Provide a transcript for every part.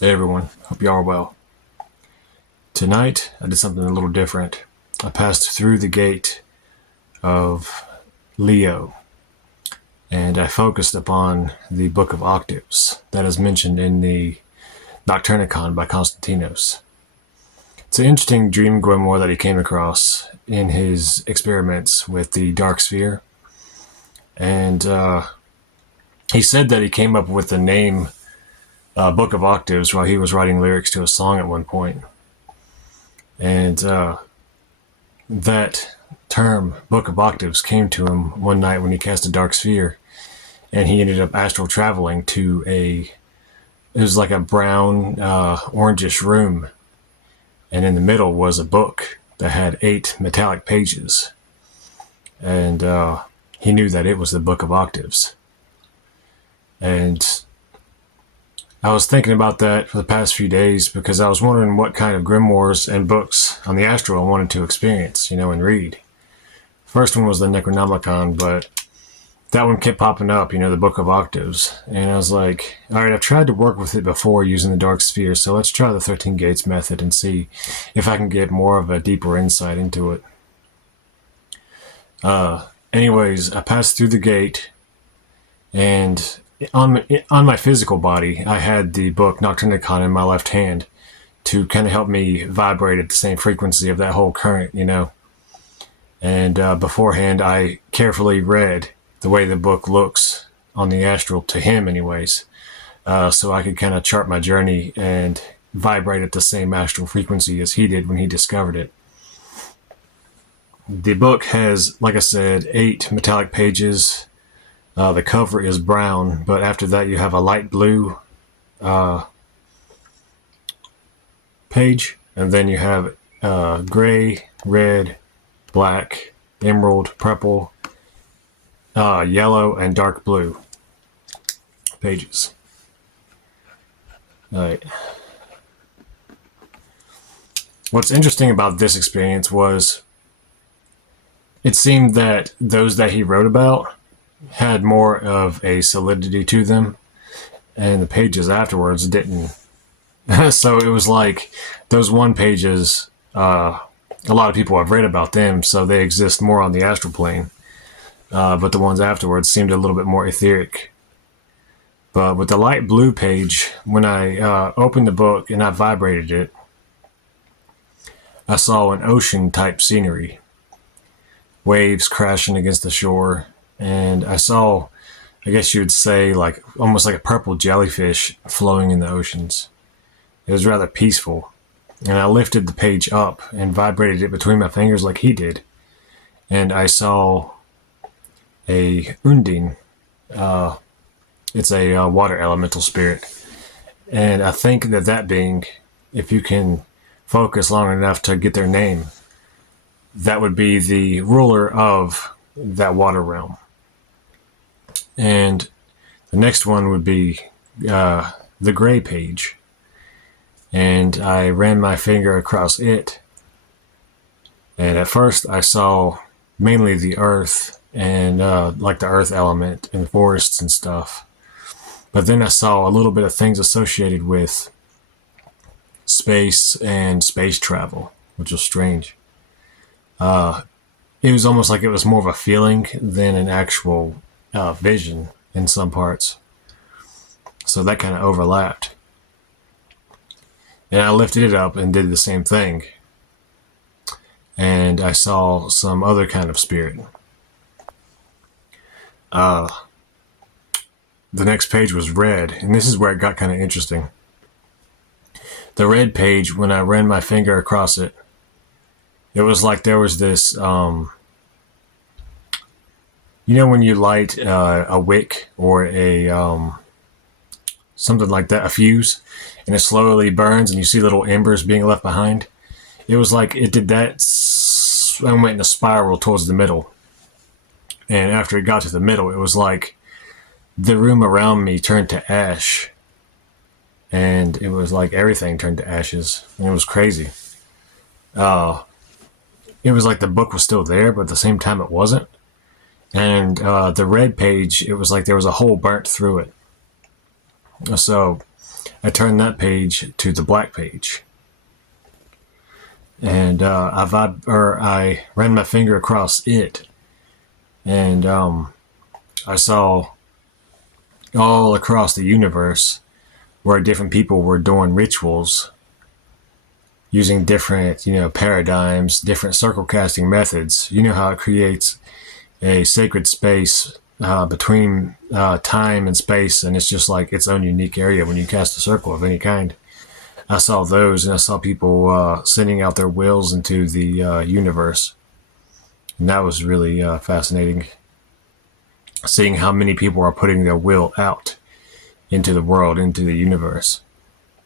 Hey everyone, hope you are well. Tonight I did something a little different. I passed through the gate of Leo and I focused upon the Book of Octaves that is mentioned in the Nocturnicon by Konstantinos. It's an interesting dream grimoire that he came across in his experiments with the Dark Sphere. And he said that he came up with the name Book of Octaves while he was writing lyrics to a song at one point. And that term, Book of Octaves, came to him one night when he cast a dark sphere, and he ended up astral traveling to it was like a brown, orangish room, and in the middle was a book that had 8 metallic pages, and he knew that it was the Book of Octaves. And I was thinking about that for the past few days because I was wondering what kind of grimoires and books on the astral I wanted to experience, and read. First one was the Necronomicon, but that one kept popping up, the Book of Octaves. And I was like, all right, I've tried to work with it before using the Dark Sphere, so let's try the 13 Gates method and see if I can get more of a deeper insight into it. Anyways, I passed through the gate, and on my physical body, I had the book Nocturnicon in my left hand to kind of help me vibrate at the same frequency of that whole current, And beforehand, I carefully read the way the book looks on the astral, to him anyways, so I could kind of chart my journey and vibrate at the same astral frequency as he did when he discovered it. The book has, like I said, 8 metallic pages. The cover is brown, but after that you have a light blue page, and then you have gray, red, black, emerald, purple, yellow, and dark blue pages. All right. What's interesting about this experience was it seemed that those that he wrote about had more of a solidity to them, and the pages afterwards didn't. So it was like those one pages, a lot of people have read about them, so they exist more on the astral plane, but the ones afterwards seemed a little bit more etheric. But with the light blue page, when I opened the book and I vibrated it, I saw an ocean type scenery, waves crashing against the shore, and I saw, I guess you would say, like almost like a purple jellyfish flowing in the oceans. It was rather peaceful, and I lifted the page up and vibrated it between my fingers like he did, and I saw a undine. It's a water elemental spirit, and I think that being, if you can focus long enough to get their name, that would be the ruler of that water realm. And the next one would be the gray page. And I ran my finger across it. And at first I saw mainly the earth and like the earth element and forests and stuff. But then I saw a little bit of things associated with space and space travel, which was strange. It was almost like it was more of a feeling than an actual vision in some parts. So that kind of overlapped. And I lifted it up and did the same thing. And I saw some other kind of spirit. The next page was red, and this is where it got kind of interesting. The red page, when I ran my finger across it, it was like there was this, when you light a wick or a something like that, a fuse, and it slowly burns and you see little embers being left behind? It was like it did that and went in a spiral towards the middle. And after it got to the middle, it was like the room around me turned to ash. And it was like everything turned to ashes. And it was crazy. It was like the book was still there, but at the same time it wasn't. And the red page, it was like there was a hole burnt through it. So I turned that page to the black page, and I ran my finger across it, and I saw all across the universe where different people were doing rituals using different, paradigms, different circle casting methods. You know how it creates a sacred space between time and space, and it's just like its own unique area when you cast a circle of any kind. I saw those, and I saw people sending out their wills into the universe, and that was really fascinating. Seeing how many people are putting their will out into the world, into the universe,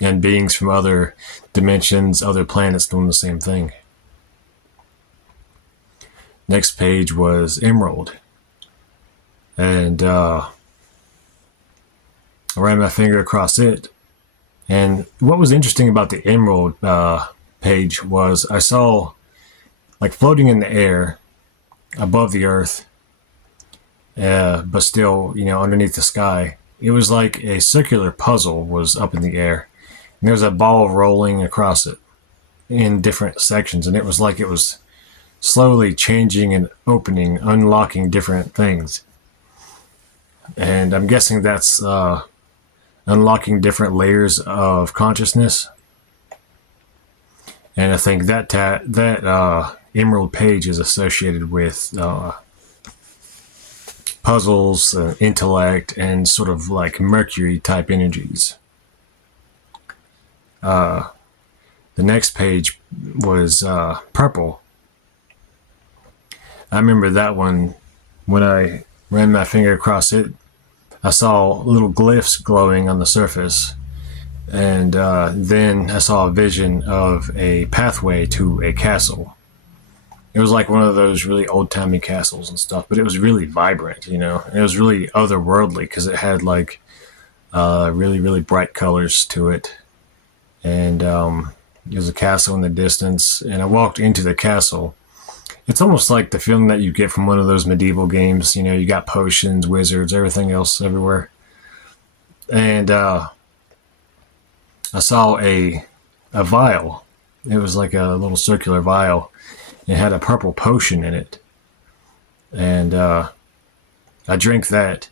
and beings from other dimensions, other planets doing the same thing. Next page was Emerald, and I ran my finger across it. And what was interesting about the Emerald page was I saw, like, floating in the air above the earth, but still, underneath the sky, it was like a circular puzzle was up in the air. And there was a ball rolling across it in different sections, and it was like it was slowly changing and opening, unlocking different things. And I'm guessing that's unlocking different layers of consciousness. And I think that Emerald page is associated with puzzles, intellect, and sort of like Mercury type energies. The next page was Purple. I remember that one when I ran my finger across it. I saw little glyphs glowing on the surface, and then I saw a vision of a pathway to a castle. It was like one of those really old-timey castles and stuff, but it was really vibrant, and it was really otherworldly because it had like really, really bright colors to it. And there's a castle in the distance, and I walked into the castle. It's almost like the feeling that you get from one of those medieval games. You got potions, wizards, everything else everywhere. And I saw a vial. It was like a little circular vial. It had a purple potion in it. And I drank that.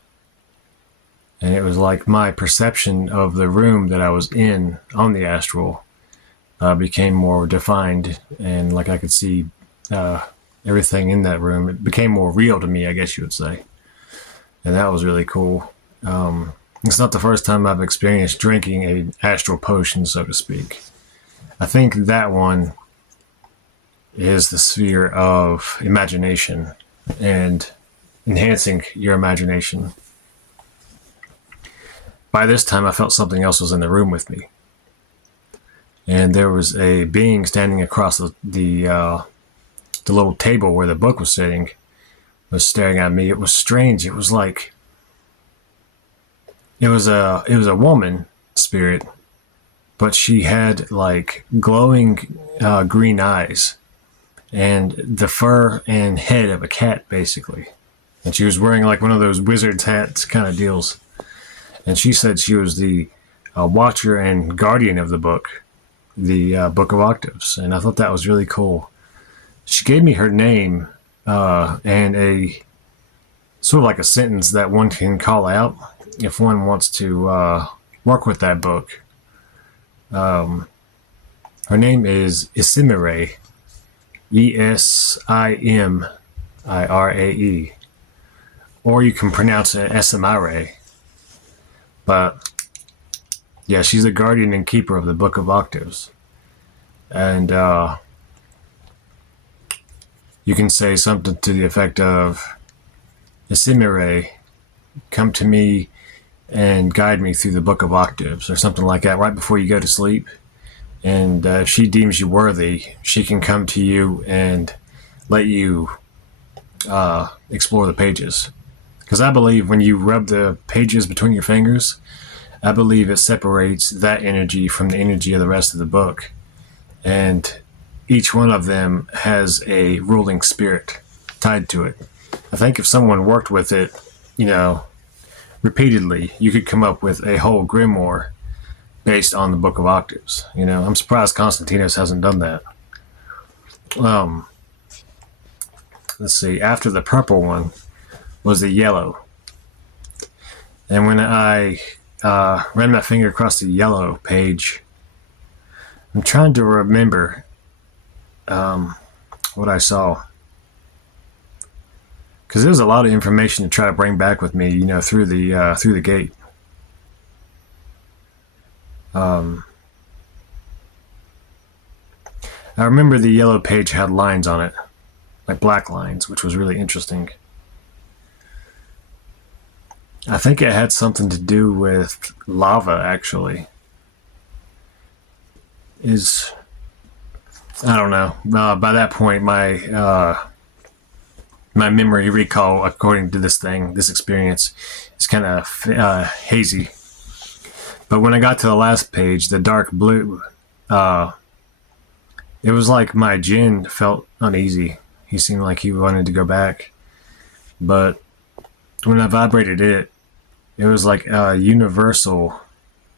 And it was like my perception of the room that I was in on the astral became more defined. And like I could see everything in that room. It became more real to me, I guess you would say. And that was really cool. It's not the first time I've experienced drinking an astral potion, so to speak. I think that one is the sphere of imagination and enhancing your imagination. By this time, I felt something else was in the room with me. And there was a being standing across the little table where the book was sitting, was staring at me. It was strange. It was like it was a woman spirit, but she had like glowing green eyes and the fur and head of a cat, basically. And she was wearing like one of those wizard's hats kind of deals. And she said she was the watcher and guardian of the book, the Book of Octaves. And I thought that was really cool. She gave me her name and a sort of like a sentence that one can call out if one wants to work with that book. Her name is Isimire, Esimirae, or you can pronounce it Esimire. But yeah, she's the guardian and keeper of the Book of Octaves. And you can say something to the effect of, Isimire, come to me and guide me through the Book of Octaves, or something like that, right before you go to sleep. And if she deems you worthy, she can come to you and let you explore the pages. Because I believe when you rub the pages between your fingers, I believe it separates that energy from the energy of the rest of the book. And each one of them has a ruling spirit tied to it. I think if someone worked with it, repeatedly, you could come up with a whole grimoire based on the Book of Octaves. You know, I'm surprised Konstantinos hasn't done that. Um, let's see. After the purple one was the yellow, and when I ran my finger across the yellow page, I'm trying to remember what I saw, because there was a lot of information to try to bring back with me, you know, through the gate. I remember the yellow page had lines on it, like black lines, which was really interesting. I think it had something to do with lava, actually. I don't know. By that point, my memory recall, according to this experience, is kind of hazy. But when I got to the last page, the dark blue, it was like my djinn felt uneasy. He seemed like he wanted to go back. But when I vibrated it, it was like universal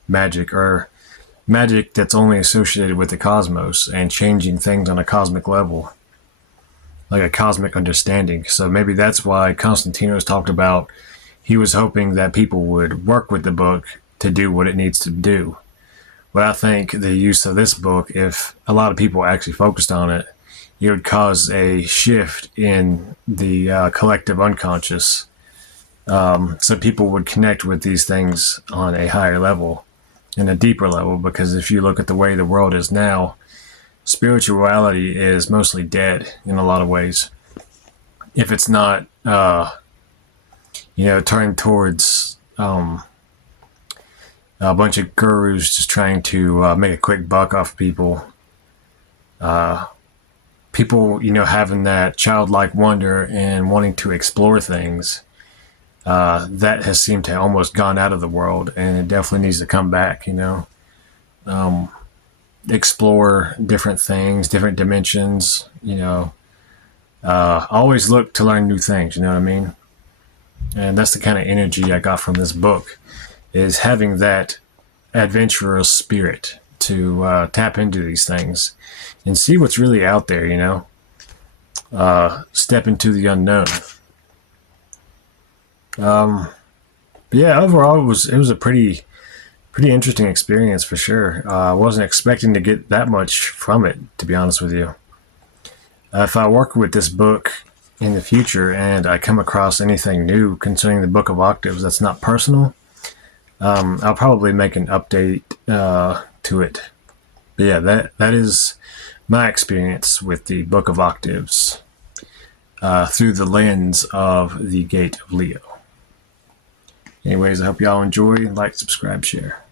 magic, or magic that's only associated with the cosmos and changing things on a cosmic level, like a cosmic understanding. So maybe that's why Konstantinos talked about he was hoping that people would work with the book to do what it needs to do. But I think the use of this book, if a lot of people actually focused on it, it would cause a shift in the collective unconscious. So people would connect with these things on a higher level, and a deeper level, because if you look at the way the world is now, spirituality is mostly dead in a lot of ways. If it's not, turned towards a bunch of gurus just trying to make a quick buck off people. People, having that childlike wonder and wanting to explore things, that has seemed to almost gone out of the world, and it definitely needs to come back, explore different things, different dimensions, always look to learn new things, you know what I mean? And that's the kind of energy I got from this book, is having that adventurous spirit to tap into these things and see what's really out there, step into the unknown. Yeah, overall it was a pretty interesting experience for sure. I wasn't expecting to get that much from it, to be honest with you. If I work with this book in the future and I come across anything new concerning the Book of Octaves that's not personal, I'll probably make an update to it. But yeah, that is my experience with the Book of Octaves through the lens of the Gate of Leo. Anyways, I hope y'all enjoy. Like, subscribe, share.